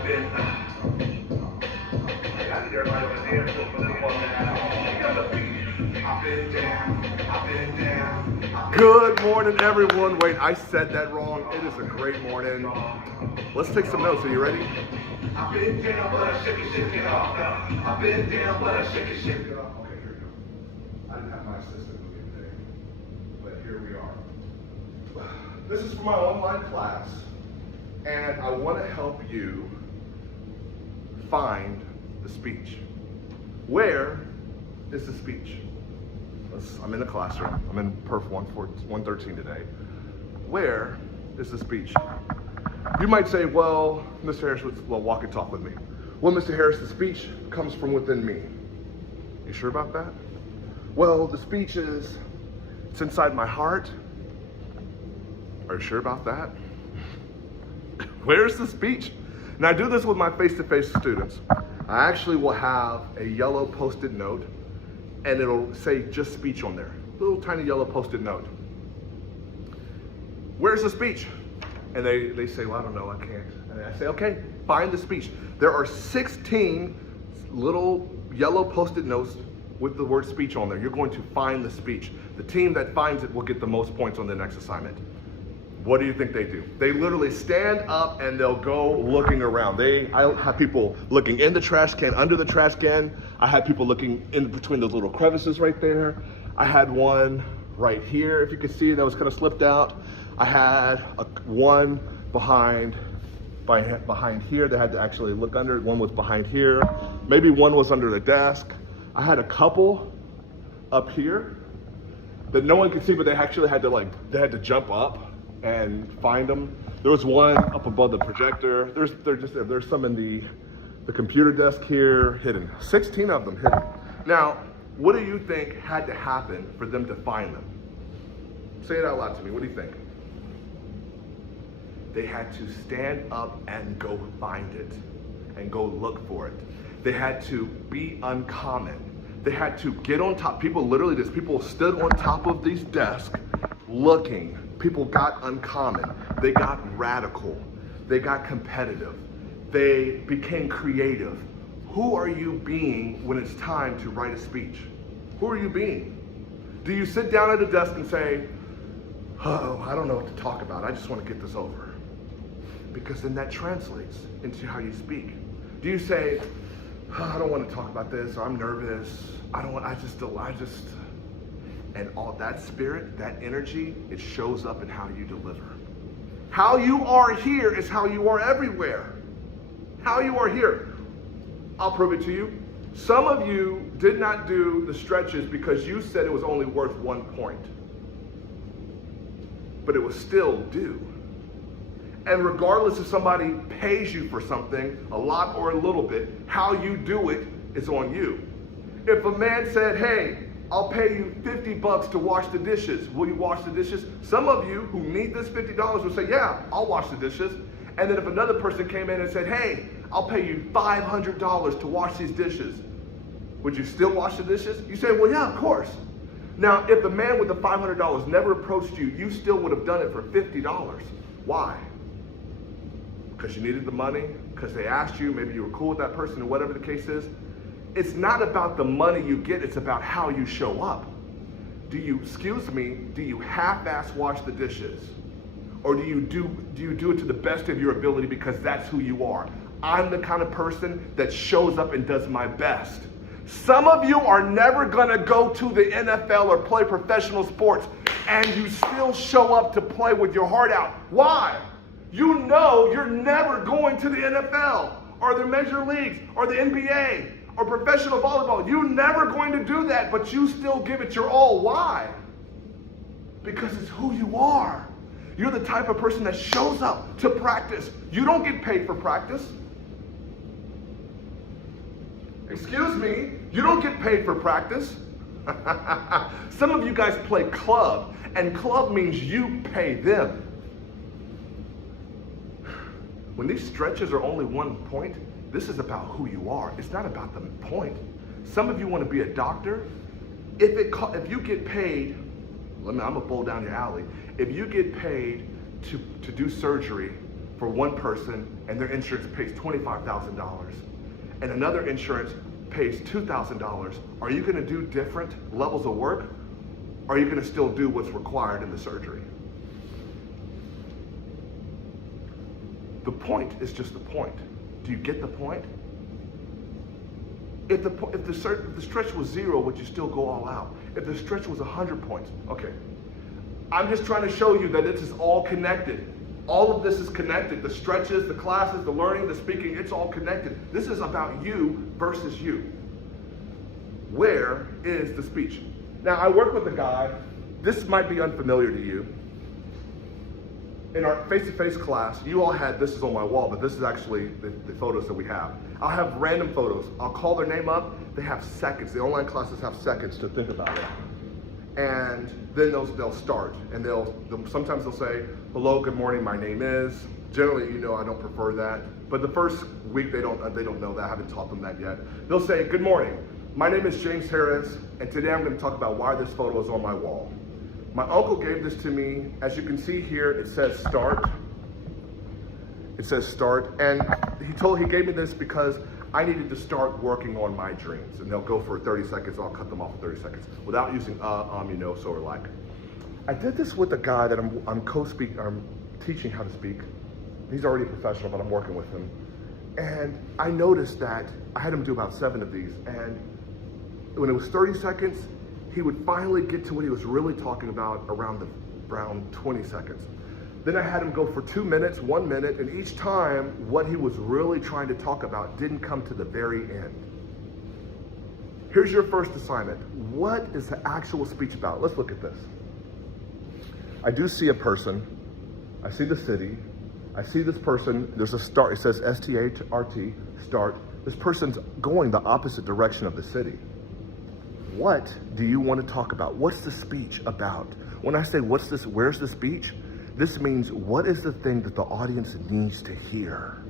I've been. I need everybody on the dance floor for this one now. I've been down. I've been down. Good morning, everyone. Wait, I said that wrong. It is a great morning. Let's take some notes. Are you ready? I've been down, but I shake it off now. I've been down, but I shake it off. Okay, here we go. I didn't have my assistant with me today, but here we are. This is for my online class, and I want to help you find the speech. Where is the speech? I'm in the classroom. I'm in Perf 113 today. Where is the speech? You might say, well, Mr. Harris, walk and talk with me. Well, Mr. Harris, the speech comes from within me. You sure about that? Well, the speech it's inside my heart. Are you sure about that? Where's the speech? Now, I do this with my face-to-face students. I actually will have a yellow post-it note, and it'll say just speech on there. Little tiny yellow post-it note. Where's the speech? And they say, well, I don't know, I can't. And I say, okay, find the speech. There are 16 little yellow post-it notes with the word speech on there. You're going to find the speech. The team that finds it will get the most points on the next assignment. What do you think they do? They literally stand up and they'll go looking around. I have people looking in the trash can, under the trash can. I had people looking in between those little crevices right there. I had one right here, if you could see, that was kind of slipped out. I had one behind here. They had to actually look under. One was behind here. Maybe one was under the desk. I had a couple up here that no one could see, but they actually had to jump up and find them. There was one up above the projector. There's some in the computer desk here, hidden. 16 of them hidden. Now, what do you think had to happen for them to find them? Say it out loud to me. What do you think? They had to stand up and go find it and go look for it. They had to be uncommon. They had to get on top. People stood on top of these desks looking. People got uncommon. They got radical. They got competitive. They became creative. Who are you being when it's time to write a speech? Who are you being? Do you sit down at a desk and say, oh, I don't know what to talk about. I just want to get this over? Because then that translates into how you speak. Do you say, oh, I don't want to talk about this, or I'm nervous. And all that spirit, that energy, it shows up in how you deliver. How you are here is how you are everywhere. How you are here. I'll prove it to you. Some of you did not do the stretches because you said it was only worth 1 point. But it was still due. And regardless if somebody pays you for something, a lot or a little bit, how you do it is on you. If a man said, hey, I'll pay you $50 to wash the dishes. Will you wash the dishes? Some of you who need this $50 will say, yeah, I'll wash the dishes. And then if another person came in and said, hey, I'll pay you $500 to wash these dishes, would you still wash the dishes? You say, well, yeah, of course. Now, if the man with the $500 never approached you, you still would have done it for $50. Why? Because you needed the money, because they asked you, maybe you were cool with that person, or whatever the case is. It's not about the money you get, it's about how you show up. Do you half-ass wash the dishes? Or do you do it to the best of your ability because that's who you are? I'm the kind of person that shows up and does my best. Some of you are never gonna go to the NFL or play professional sports, and you still show up to play with your heart out. Why? You know you're never going to the NFL or the major leagues or the NBA or professional volleyball. You're never going to do that, but you still give it your all. Why? Because it's who you are. You're the type of person that shows up to practice. You don't get paid for practice. Excuse me, you don't get paid for practice. Some of you guys play club, and club means you pay them. When these stretches are only 1 point, this is about who you are. It's not about the point. Some of you want to be a doctor. If you get paid, I'm gonna bowl down your alley. If you get paid to do surgery for one person and their insurance pays $25,000 and another insurance pays $2,000, are you gonna do different levels of work? Or are you gonna still do what's required in the surgery? The point is just the point. Do you get the point? If the stretch was 0, would you still go all out? If the stretch was 100 points, okay. I'm just trying to show you that this is all connected. All of this is connected. The stretches, the classes, the learning, the speaking, it's all connected. This is about you versus you. Where is the speech? Now, I work with a guy, this might be unfamiliar to you. In our face-to-face class, you all had, this is on my wall, but this is actually the photos that we have. I'll have random photos. I'll call their name up. They have seconds. The online classes have seconds to think about it. And then they'll start, and sometimes they'll say, hello, good morning, my name is. Generally, you know, I don't prefer that. But the first week, they don't know that. I haven't taught them that yet. They'll say, good morning, my name is James Harris, and today I'm going to talk about why this photo is on my wall. My uncle gave this to me. As you can see here, it says start. It says start, and he gave me this because I needed to start working on my dreams. And they'll go for 30 seconds, I'll cut them off for 30 seconds without using you know, so or like. I did this with a guy that I'm teaching how to speak. He's already a professional, but I'm working with him. And I noticed that I had him do about 7 of these, and when it was 30 seconds, he would finally get to what he was really talking about around 20 seconds. Then I had him go for 2 minutes, 1 minute, and each time what he was really trying to talk about didn't come to the very end. Here's your first assignment. What is the actual speech about? Let's look at this. I do see a person. I see the city. I see this person. There's a start. It says S-T-A-R-T, start. This person's going the opposite direction of the city. What do you want to talk about? What's the speech about? When I say where's the speech? This means what is the thing that the audience needs to hear?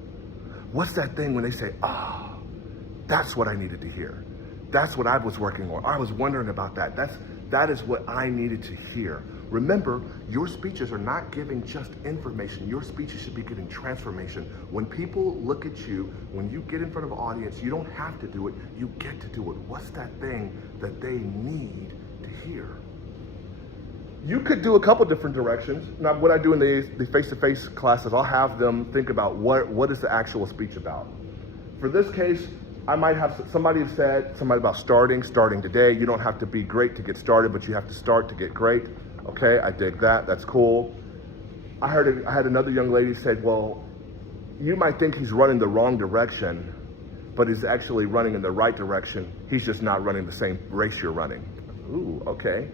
What's that thing when they say, that's what I needed to hear. That's what I was working on. I was wondering about that. That is what I needed to hear. Remember, your speeches are not giving just information. Your speeches should be giving transformation. When people look at you, when you get in front of an audience, you don't have to do it, you get to do it. What's that thing that they need to hear? You could do a couple different directions. Now, what I do in the face-to-face classes, I'll have them think about what is the actual speech about. For this case, I might have somebody about starting today. You don't have to be great to get started, but you have to start to get great. Okay, I dig that, that's cool. I had another young lady said, well, you might think he's running the wrong direction, but he's actually running in the right direction. He's just not running the same race you're running. Ooh, okay.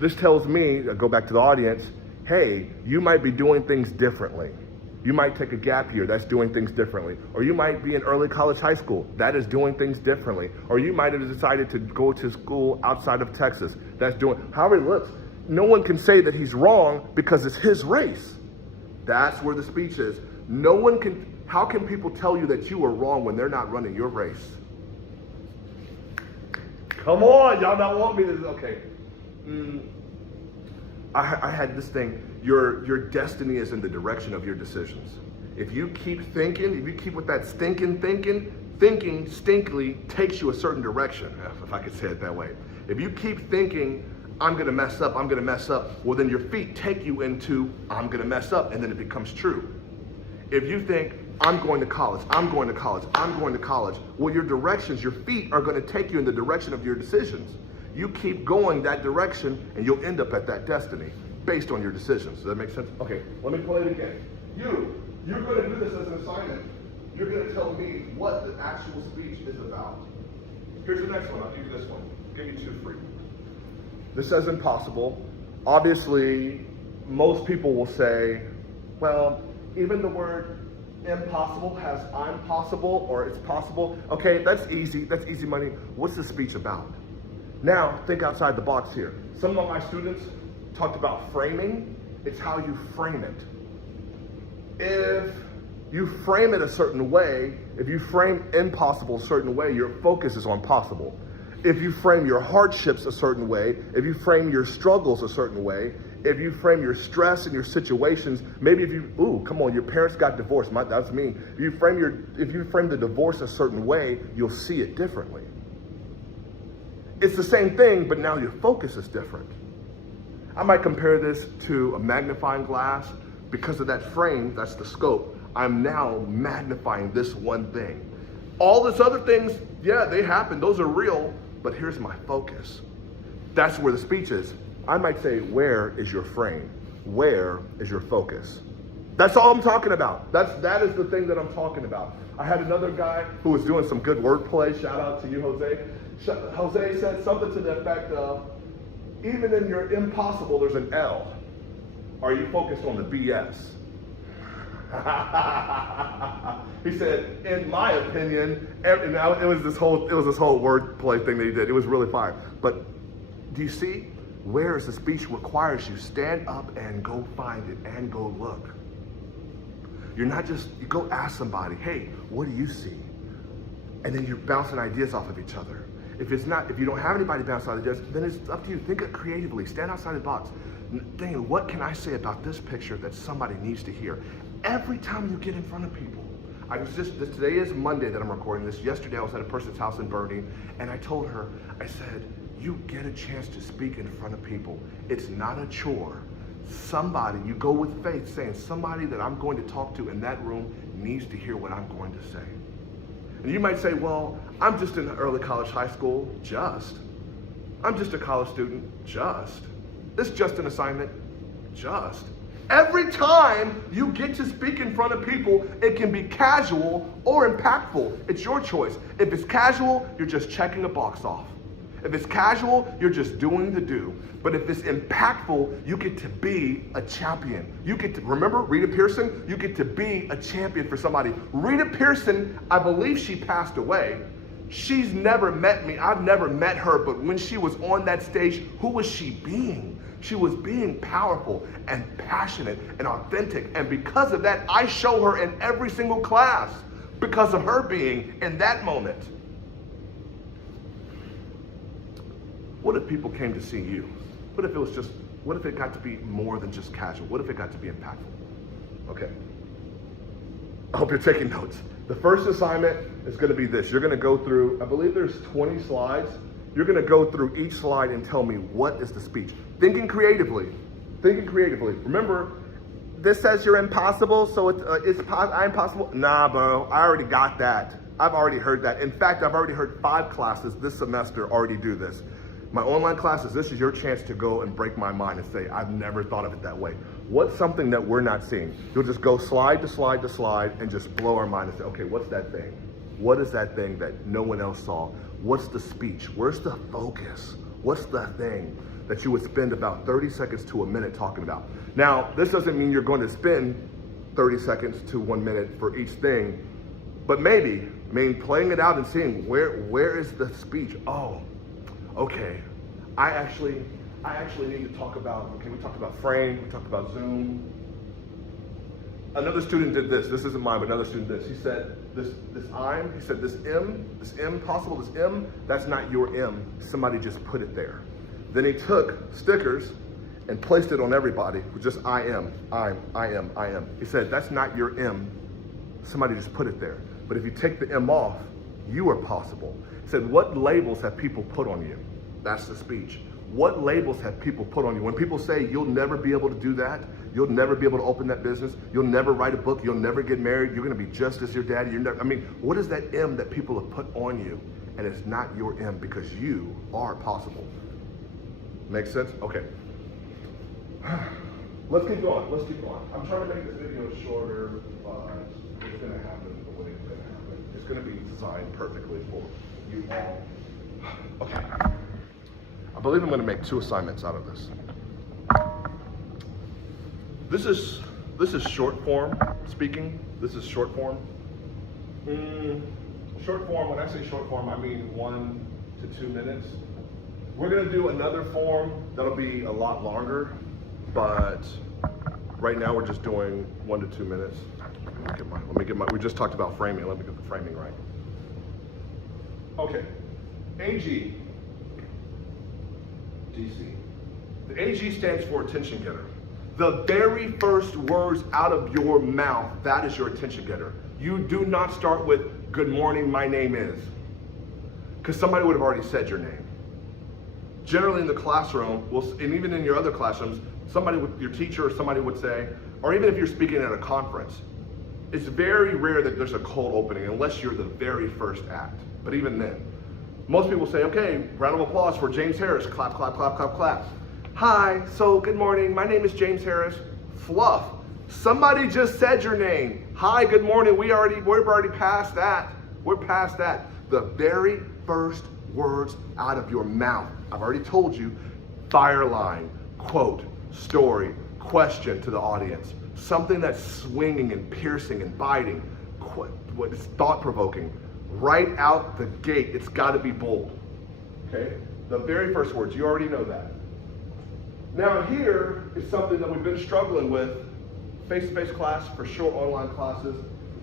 This tells me, I go back to the audience, hey, you might be doing things differently. You might take a gap year, that's doing things differently. Or you might be in early college, high school, that is doing things differently. Or you might have decided to go to school outside of Texas, that's doing, however it looks. No one can say that he's wrong because it's his race. That's where the speech is. How can people tell you that you are wrong when they're not running your race? Come on, y'all don't want me to, okay. I had this thing, your destiny is in the direction of your decisions. If you keep thinking, if you keep with that thinking stinkily takes you a certain direction, if I could say it that way. If you keep thinking, I'm gonna mess up, well then your feet take you into, I'm gonna mess up, and then it becomes true. If you think, I'm going to college, well your directions, your feet are gonna take you in the direction of your decisions. You keep going that direction and you'll end up at that destiny based on your decisions. Does that make sense? Okay, let me play it again. You're gonna do this as an assignment. You're gonna tell me what the actual speech is about. Here's the next one, I'll give you this one. Give you 2 free. This says impossible. Obviously, most people will say, well, even the word impossible has I'm possible or it's possible. Okay, that's easy money. What's the speech about? Now, think outside the box here. Some of my students talked about framing. It's how you frame it. If you frame it a certain way, if you frame impossible a certain way, your focus is on possible. If you frame your hardships a certain way, if you frame your struggles a certain way, if you frame your stress and your situations, maybe if you, come on, your parents got divorced, that's me. If you frame the divorce a certain way, you'll see it differently. It's the same thing, but now your focus is different. I might compare this to a magnifying glass. Because of that frame, that's the scope, I'm now magnifying this one thing. All these other things, yeah, they happen, those are real, but here's my focus. That's where the speech is. I might say, where is your frame? Where is your focus? That's all I'm talking about. That is the thing that I'm talking about. I had another guy who was doing some good wordplay. Shout out to you, Jose. Jose said something to the effect of, even in your impossible, there's an L. Are you focused on the BS? He said, in my opinion, and now it was this whole wordplay thing that he did. It was really fire. But do you see? Where is the speech requires you stand up and go find it and go look. You're not just, you go ask somebody, hey, what do you see? And then you're bouncing ideas off of each other. If you don't have anybody bounce out of ideas, then it's up to you. Think it creatively, stand outside the box. Thinking, what can I say about this picture that somebody needs to hear? Every time you get in front of people. Today is Monday that I'm recording this. Yesterday I was at a person's house in Bernie, and I told her, I said, you get a chance to speak in front of people. It's not a chore. Somebody, you go with faith, saying somebody that I'm going to talk to in that room needs to hear what I'm going to say. And you might say, well, I'm just in early college, high school, just. I'm just a college student, just. It's just an assignment, just. Every time you get to speak in front of people, it can be casual or impactful. It's your choice. If it's casual, you're just checking a box off. If it's casual, you're just doing the do. But if it's impactful, you get to be a champion. You get to, remember Rita Pearson? You get to be a champion for somebody. Rita Pearson, I believe she passed away. She's never met me. I've never met her, but when she was on that stage, who was she being? She was being powerful and passionate and authentic. And because of that, I show her in every single class because of her being in that moment. What if people came to see you? What if it got to be more than just casual? What if it got to be impactful? Okay. I hope you're taking notes. The first assignment is going to be this. You're going to go through, I believe there's 20 slides. You're going to go through each slide and tell me what is the speech. Thinking creatively. Thinking creatively. Remember, this says you're impossible, so I'm impossible. Nah, bro, I already got that. I've already heard that. In fact, I've already heard 5 classes this semester already do this. My online classes, this is your chance to go and break my mind and say, I've never thought of it that way. What's something that we're not seeing? You'll just go slide to slide to slide and just blow our mind and say, okay, what's that thing? What is that thing that no one else saw? What's the speech? Where's the focus? What's the thing that you would spend about 30 seconds to a minute talking about? Now, this doesn't mean you're going to spend 30 seconds to 1 minute for each thing, but maybe, playing it out and seeing where is the speech? Oh, okay, I actually need to talk about, okay, we talked about frame, we talked about zoom. Another student did this isn't mine, but another student did this. He said, this M, possible, this M, that's not your M. Somebody just put it there. Then he took stickers and placed it on everybody with just I am. He said, that's not your M. Somebody just put it there. But if you take the M off, you are possible. He said, what labels have people put on you? That's the speech. What labels have people put on you? When people say you'll never be able to do that, you'll never be able to open that business, you'll never write a book, you'll never get married, you're gonna be just as your daddy, what is that M that people have put on you? And it's not your M because you are possible. Make sense? Okay. Let's keep going, I'm trying to make this video shorter, but it's gonna happen the way it's gonna happen. It's gonna be designed perfectly for you all. Okay. I believe I'm going to make 2 assignments out of this. This is short form speaking. This is short form. Short form, when I say short form, I mean 1 to 2 minutes. We're going to do another form that'll be a lot longer, but right now we're just doing 1 to 2 minutes. Let me get my, we just talked about framing. Let me get the framing right. Okay. AG. DC. The AG stands for attention getter. The very first words out of your mouth, that is your attention getter. You do not start with, good morning, my name is. Because somebody would have already said your name. Generally in the classroom, and even in your other classrooms, your teacher or somebody would say, or even if you're speaking at a conference, it's very rare that there's a cold opening unless you're the very first act. But even then, most people say, okay, round of applause for James Harris. Clap, clap, clap, clap, clap. Hi, so good morning. My name is James Harris. Fluff. Somebody just said your name. Hi, good morning. We're already past that. We're past that. The very first words out of your mouth. I've already told you, fire line, quote, story, question to the audience. Something that's swinging and piercing and biting. What is thought-provoking. Right out the gate, it's got to be bold. Okay? The very first words, you already know that. Now here is something that we've been struggling with. Face-to-face class for short online classes,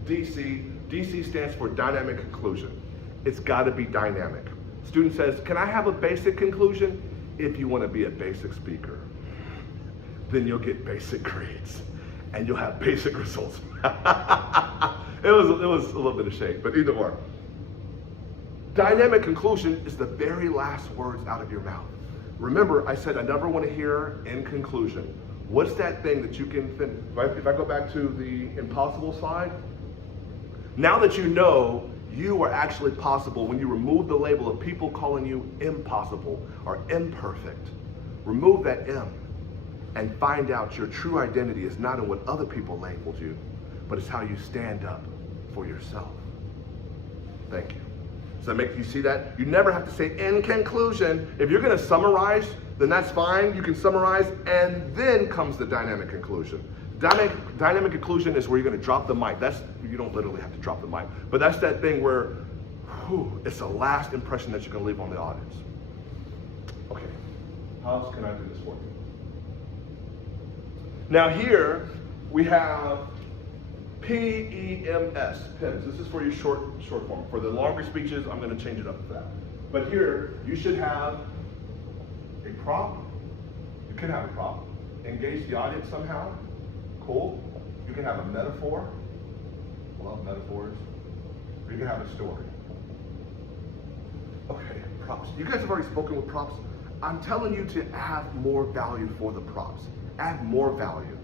DC. DC stands for dynamic conclusion. It's got to be dynamic. Student says, can I have a basic conclusion? If you want to be a basic speaker, then you'll get basic grades and you'll have basic results. It was a little bit of shade, but either or. Dynamic conclusion is the very last words out of your mouth. Remember, I said I never want to hear in conclusion. What's that thing that you can think, right? If I go back to the impossible slide, now that you know you are actually possible, when you remove the label of people calling you impossible or imperfect, remove that M and find out your true identity is not in what other people labeled you, but it's how you stand up for yourself. Thank you. Does that make you see that? You never have to say in conclusion. If you're going to summarize, then that's fine. You can summarize, and then comes the dynamic conclusion. Dynamic conclusion is where you're going to drop the mic. You don't literally have to drop the mic, but that's that thing where it's the last impression that you're going to leave on the audience. Okay, how else can I do this for you? Now here we have PEMS, PEMS. This is for your short form. For the longer speeches, I'm going to change it up to that. But here, you should have a prop. You can have a prop. Engage the audience somehow. Cool. You can have a metaphor. I love metaphors. Or you can have a story. Okay, props. You guys have already spoken with props. I'm telling you to add more value for the props. Add more value.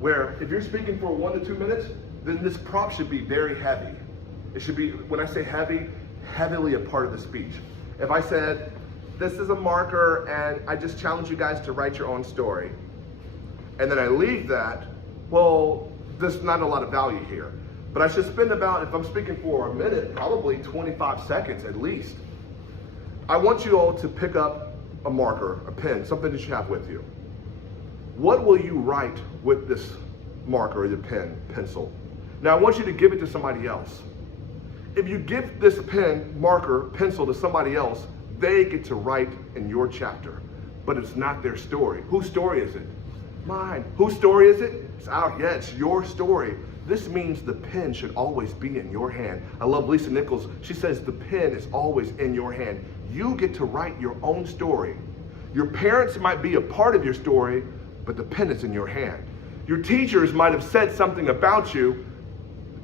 Where if you're speaking for 1 to 2 minutes, then this prop should be very heavy. It should be, when I say heavy, heavily a part of the speech. If I said, this is a marker and I just challenge you guys to write your own story, and then I leave that, well, there's not a lot of value here. But I should spend about, if I'm speaking for a minute, probably 25 seconds at least. I want you all to pick up a marker, a pen, something that you have with you. What will you write with this marker or the pen, pencil? Now I want you to give it to somebody else. If you give this pen, marker, pencil to somebody else, they get to write in your chapter, but it's not their story. Whose story is it? Mine. Whose story is it? It's ours. Yeah, it's your story. This means the pen should always be in your hand. I love Lisa Nichols. She says the pen is always in your hand. You get to write your own story. Your parents might be a part of your story, but the pen is in your hand. Your teachers might have said something about you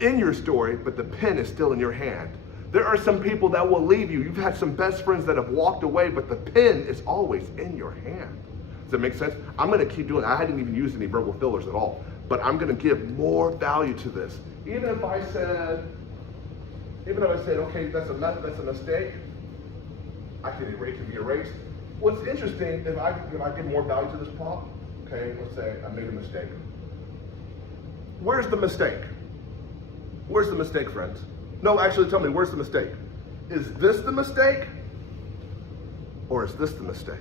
in your story, but the pen is still in your hand. There are some people that will leave you. You've had some best friends that have walked away, but the pen is always in your hand. Does that make sense? I'm gonna keep doing it. I hadn't even used any verbal fillers at all, but I'm gonna give more value to this. Even if I said, okay, that's a mistake, I can erase it, be erased. What's interesting, if I give more value to this prompt, okay, let's say I made a mistake. Where's the mistake? Where's the mistake, friends? No, actually tell me, where's the mistake? Is this the mistake? Or is this the mistake?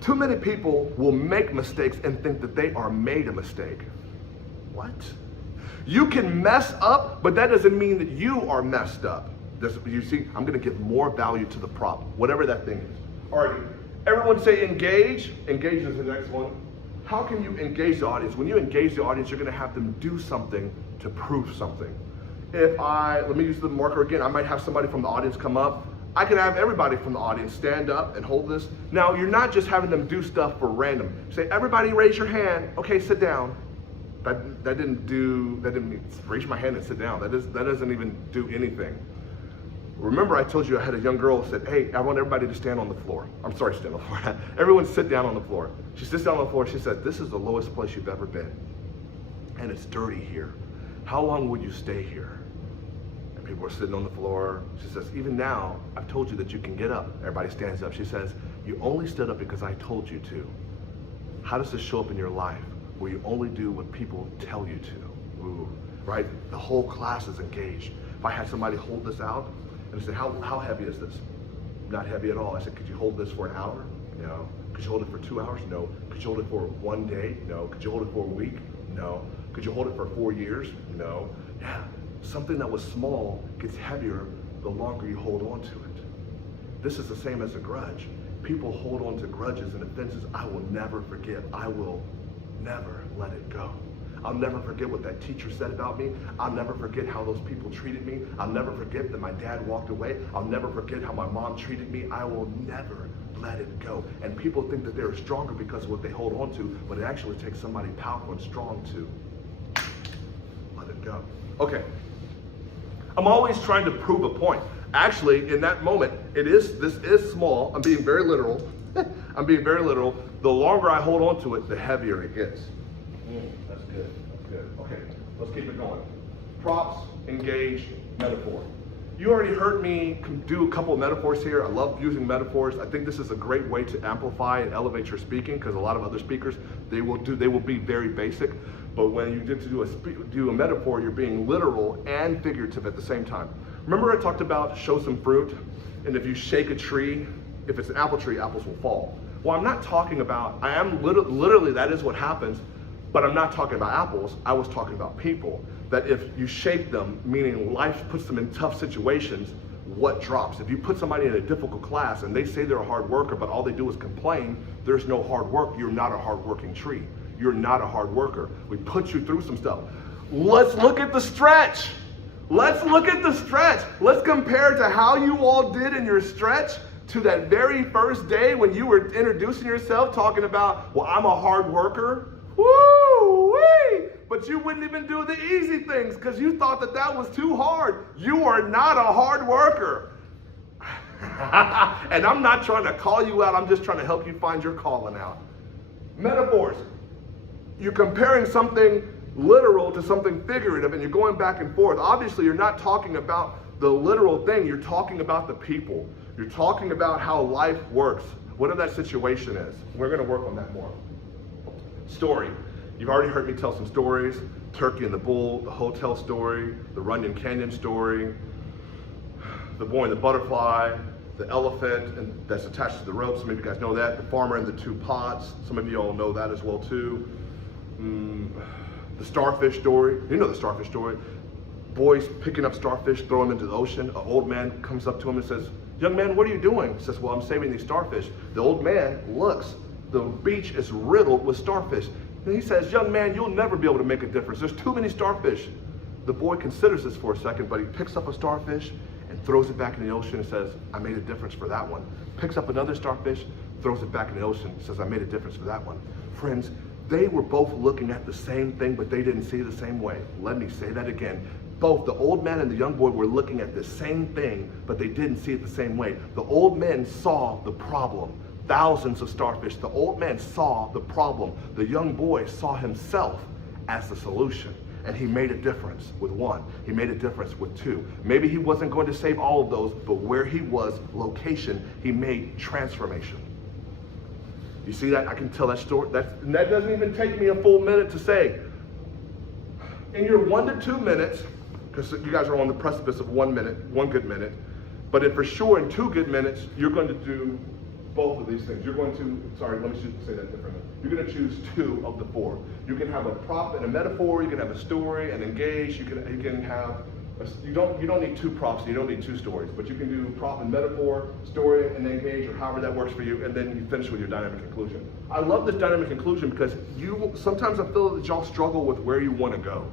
Too many people will make mistakes and think that they are made a mistake. What? You can mess up, but that doesn't mean that you are messed up. You see, I'm gonna give more value to the prop, whatever that thing is. All right, everyone say engage. Engage is the next one. How can you engage the audience? When you engage the audience, you're gonna have them do something to prove something. Let me use the marker again. I might have somebody from the audience come up. I can have everybody from the audience stand up and hold this. Now, you're not just having them do stuff for random. Say, everybody raise your hand. Okay, sit down. That didn't raise my hand and sit down. That doesn't even do anything. Remember, I told you I had a young girl who said, hey, I want everybody to stand on the floor. I'm sorry, stand on the floor. Everyone sit down on the floor. She sits down on the floor. She said, this is the lowest place you've ever been. And it's dirty here. How long would you stay here? And people are sitting on the floor. She says, even now, I've told you that you can get up. Everybody stands up. She says, you only stood up because I told you to. How does this show up in your life where you only do what people tell you to? Ooh, right? The whole class is engaged. If I had somebody hold this out, and I said, how heavy is this? Not heavy at all. I said, could you hold this for an hour? No. Could you hold it for 2 hours? No. Could you hold it for 1 day? No. Could you hold it for a week? No. Could you hold it for 4 years? No. Yeah. Something that was small gets heavier the longer you hold on to it. This is the same as a grudge. People hold on to grudges and offenses. I will never forgive. I will never let it go. I'll never forget what that teacher said about me. I'll never forget how those people treated me. I'll never forget that my dad walked away. I'll never forget how my mom treated me. I will never let it go. And people think that they're stronger because of what they hold on to, but it actually takes somebody powerful and strong to let it go. Okay. I'm always trying to prove a point. Actually, in that moment, this is small. I'm being very literal. I'm being very literal. The longer I hold on to it, the heavier it gets. That's good. That's good. Okay, let's keep it going. Props, engage, metaphor. You already heard me do a couple of metaphors here. I love using metaphors. I think this is a great way to amplify and elevate your speaking, because a lot of other speakers, they will be very basic. But when you get to do a metaphor, you're being literal and figurative at the same time. Remember I talked about show some fruit, and if you shake a tree, if it's an apple tree, apples will fall. Well, I'm not talking about, I am literally that is what happens, but I'm not talking about apples. I was talking about people. That if you shake them, meaning life puts them in tough situations, what drops? If you put somebody in a difficult class and they say they're a hard worker, but all they do is complain, there's no hard work. You're not a hard working tree. You're not a hard worker. We put you through some stuff. Let's look at the stretch. Let's look at the stretch. Let's compare to how you all did in your stretch to that very first day when you were introducing yourself, talking about, well, I'm a hard worker. Woo-wee! But you wouldn't even do the easy things because you thought that that was too hard. You are not a hard worker. And I'm not trying to call you out. I'm just trying to help you find your calling out. Metaphors. You're comparing something literal to something figurative and you're going back and forth. Obviously, you're not talking about the literal thing. You're talking about the people. You're talking about how life works, whatever that situation is. We're going to work on that more. Story. You've already heard me tell some stories. Turkey and the Bull, the hotel story, the Runyon Canyon story, the boy and the butterfly, the elephant and that's attached to the rope. Some of you guys know that. The farmer and the 2 pots. Some of you all know that as well too. The starfish story. You know the starfish story. Boys picking up starfish, throw them into the ocean. An old man comes up to him and says, young man, what are you doing? He says, well, I'm saving these starfish. The old man looks. The beach is riddled with starfish. And he says, young man, you'll never be able to make a difference. There's too many starfish. The boy considers this for a second, but he picks up a starfish and throws it back in the ocean and says, I made a difference for that one. Picks up another starfish, throws it back in the ocean and says, I made a difference for that one. Friends, they were both looking at the same thing, but they didn't see it the same way. Let me say that again. Both the old man and the young boy were looking at the same thing, but they didn't see it the same way. The old man saw the problem. Thousands of starfish. The old man saw the problem. The young boy saw himself as the solution. And he made a difference with 1. He made a difference with 2. Maybe he wasn't going to save all of those, but where he was, location, he made transformation. You see that? I can tell that story. That doesn't even take me a full minute to say. In your 1 to 2 minutes, because you guys are on the precipice of 1 minute, 1 good minute, but for sure in 2 good minutes, you're going to do both of these things. You're going to, sorry, let me say that differently. You're going to choose 2 of the 4. You can have a prop and a metaphor. You can have a story and engage. You can have, you don't need 2 props. You don't need 2 stories, but you can do prop and metaphor, story and engage, or however that works for you, and then you finish with your dynamic conclusion. I love this dynamic conclusion because sometimes I feel that y'all struggle with where you want to go.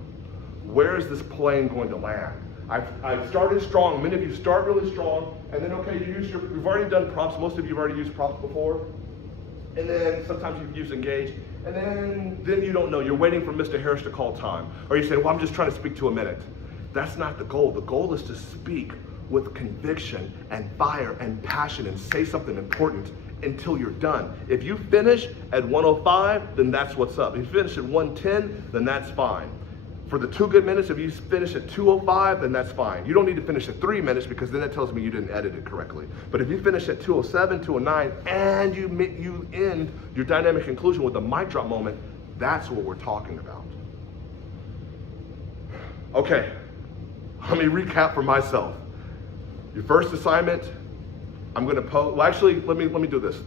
Where is this plane going to land? I've started strong. Many of you start really strong, and then okay, you've already done prompts. Most of you have already used prompts before. And then sometimes you've used engage, and then you don't know. You're waiting for Mr. Harris to call time. Or you say, well, I'm just trying to speak to a minute. That's not the goal. The goal is to speak with conviction and fire and passion and say something important until you're done. If you finish at 105, then that's what's up. If you finish at 110, then that's fine. For the 2 good minutes, if you finish at 205, then that's fine. You don't need to finish at 3 minutes because then that tells me you didn't edit it correctly. But if you finish at 207, 209, and you end your dynamic conclusion with a mic drop moment, that's what we're talking about. Okay, let me recap for myself. Your first assignment, I'm gonna post, well actually, let me do this.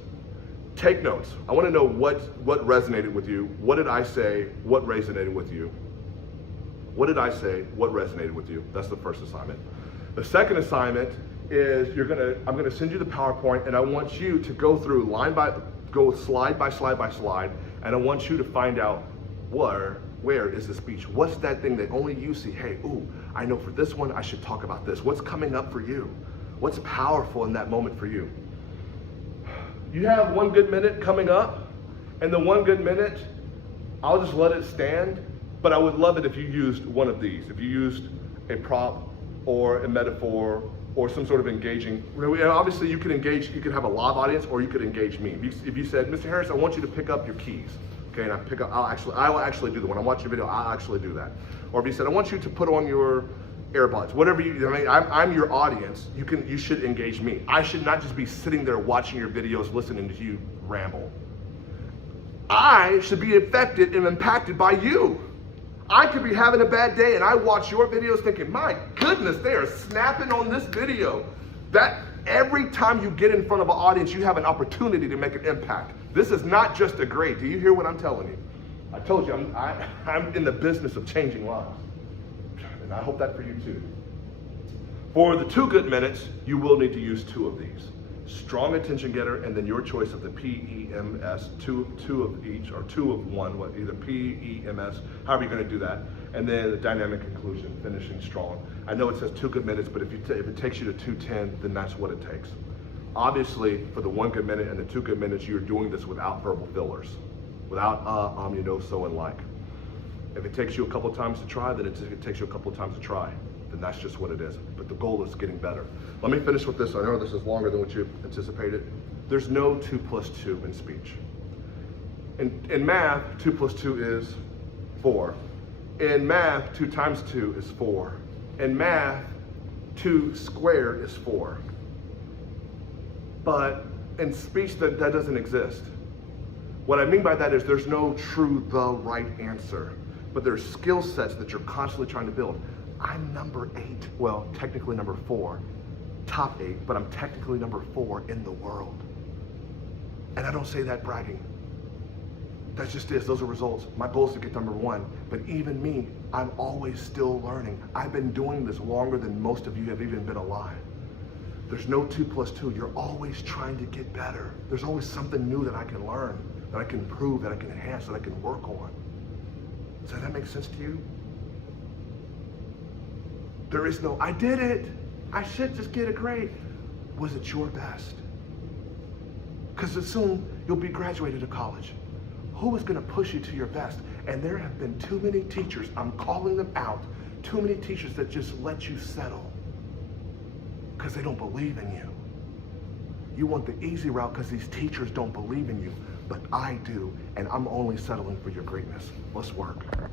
Take notes. I wanna know what resonated with you. What did I say? What resonated with you? What did I say? What resonated with you? That's the first assignment. The second assignment is I'm gonna send you the PowerPoint, and I want you to go through go slide by slide by slide, and I want you to find out where is the speech? What's that thing that only you see? Hey, ooh, I know for this one I should talk about this. What's coming up for you? What's powerful in that moment for you? You have 1 good minute coming up, and the 1 good minute, I'll just let it stand. But I would love it if you used one of these. If you used a prop or a metaphor or some sort of engaging. Obviously, you could engage. You could have a live audience, or you could engage me. If you said, Mr. Harris, I want you to pick up your keys. Okay, and I will actually do that. When I watch your video, I'll actually do that. Or if you said, I want you to put on your earbuds. Whatever I'm your audience. You should engage me. I should not just be sitting there watching your videos, listening to you ramble. I should be affected and impacted by you. I could be having a bad day and I watch your videos thinking, my goodness, they are snapping on this video. That every time you get in front of an audience, you have an opportunity to make an impact. This is not just a grade. Do you hear what I'm telling you? I told you, I'm in the business of changing lives. And I hope that for you too. For the 2 good minutes, you will need to use 2 of these. Strong attention getter, and then your choice of the PEMS, two of each, or 2 of 1, either PEMS, however you're going to do that, and then the dynamic conclusion, finishing strong. I know it says 2 good minutes, but if it takes you to 210, then that's what it takes. Obviously, for the 1 good minute and the 2 good minutes, you're doing this without verbal fillers, without you know, so and like. If it takes you a couple times to try, then it takes you a couple times to try. Then that's just what it is. But the goal is getting better. Let me finish with this. I know this is longer than what you anticipated. There's no 2 plus 2 in speech. In math, 2 plus 2 is 4. In math, 2 times 2 is 4. In math, 2 squared is 4. But in speech, that doesn't exist. What I mean by that is there's no true, the right answer. But there's skill sets that you're constantly trying to build. I'm number 8, well, technically number 4, top 8, but I'm technically number 4 in the world. And I don't say that bragging. That just is, those are results. My goal is to get number 1, but even me, I'm always still learning. I've been doing this longer than most of you have even been alive. There's no 2 plus 2, you're always trying to get better. There's always something new that I can learn, that I can improve, that I can enhance, that I can work on. Does that make sense to you? There is no, I did it. I should just get a grade. Was it your best? Because soon you'll be graduated to college. Who is going to push you to your best? And there have been too many teachers, I'm calling them out, too many teachers that just let you settle because they don't believe in you. You want the easy route because these teachers don't believe in you, but I do, and I'm only settling for your greatness. Let's work.